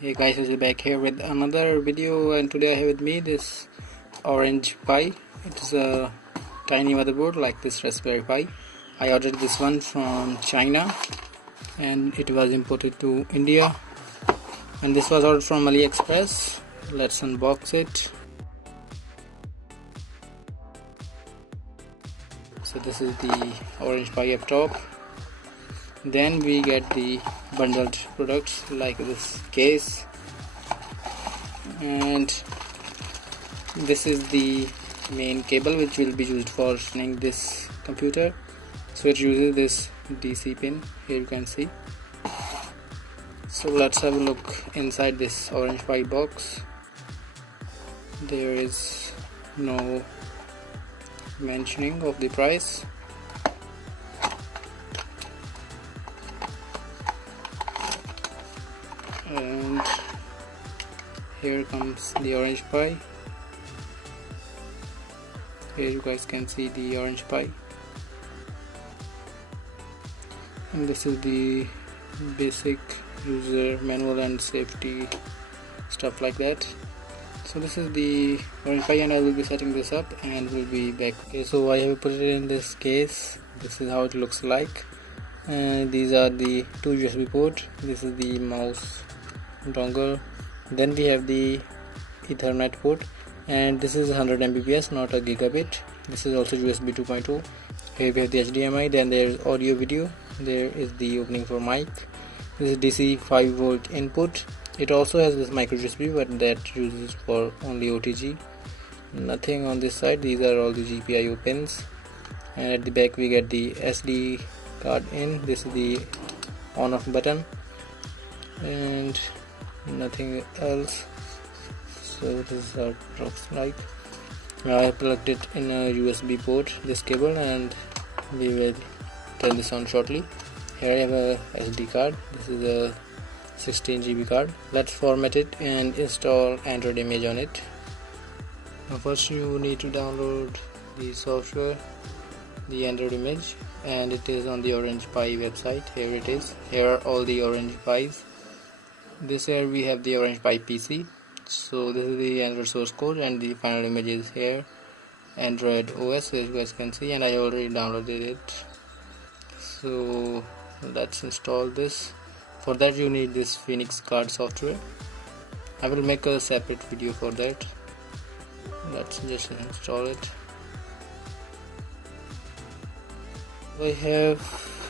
Hey guys, we're back here with another video, and today I have with me this orange Pi. It's a tiny motherboard like this Raspberry Pi. I ordered this one from China and it was imported to India, and this was ordered from AliExpress. Let's unbox it. So this is the orange Pi up top. Then we get the bundled products like this case, and this is the main cable which will be used for running this computer. So it uses this DC pin, here you can see. So let's have a look inside this orange Pi box. There is no mentioning of the price. And here comes the orange Pi. Here you guys can see the orange Pi, and this is the basic user manual and safety stuff like that. So this is the orange Pi, and I will be setting this up and we'll be back. Okay, so I have put it in this case. This is how it looks like. These are the two USB ports. This is the mouse dongle. Then we have the Ethernet port, and this is 100 Mbps, not a gigabit. This is also USB 2.0. Here we have the HDMI. Then there is audio video. There is the opening for mic. This is DC 5V input. It also has this micro USB, but that uses for only OTG. Nothing on this side. These are all the GPIO pins, and at the back we get the SD card in. This is the on off button and nothing else. So this is how it looks like. Now I plugged it in a USB port, this cable, and we will turn this on shortly. Here I have a SD card. This is a 16 GB card. Let's format it and install Android image on it. Now first you need to download the software, the Android image, and it is on the Orange Pi website. Here it is. Here are all the Orange Pis. This here we have the Orange Pi PC. So this is the Android source code, and the final image is here, Android OS, as you guys can see, and I already downloaded it. So let's install this. For that you need this Phoenix card software. I will make a separate video for that. Let's just install it. I have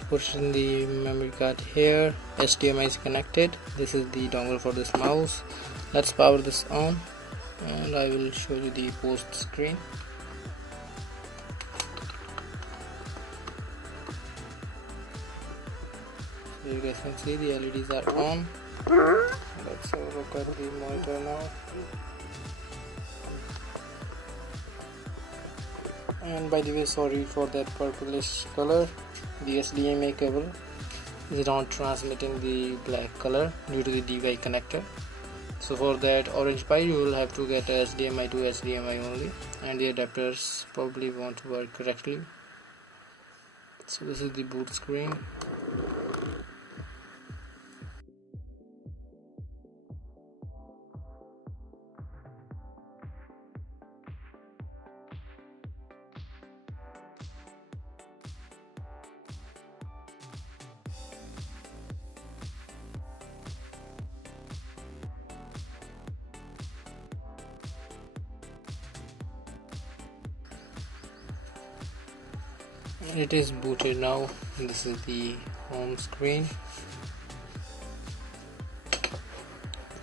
put in the memory card here. HDMI is connected. This is the dongle for this mouse. Let's power this on, and I will show you the post screen. So you guys can see the LEDs are on. Let's have a look at the monitor now. And by the way, sorry for that purplish color. The HDMI cable is not transmitting the black color due to the DVI connector. So for that orange Pi you will have to get a HDMI to HDMI only, and the adapters probably won't work correctly. So this is the boot screen. And it is booted now. This is the home screen,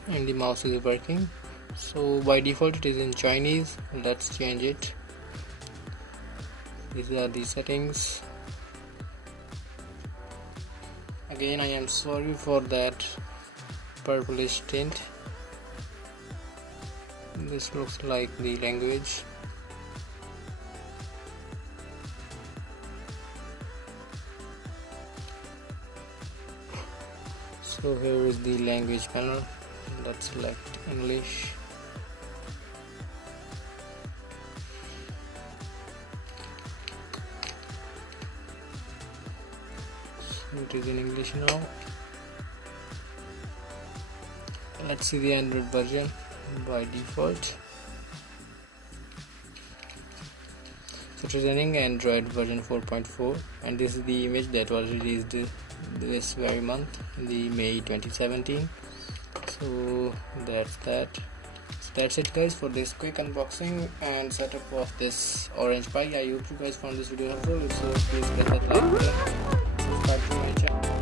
and the mouse is working. So by default it is in Chinese. Let's change it. These are the settings. Again, I am sorry for that purplish tint. This looks like the language. So here is the language panel. Let's select English. So it is in English now. let's see the Android version by default. So it is running Android version 4.4, and this is the image that was released this very month, in the May 2017. So that's that. So that's it guys for this quick unboxing and setup of this Orange Pi. I hope you guys found this video helpful. If so, please press that like button, subscribe to my channel.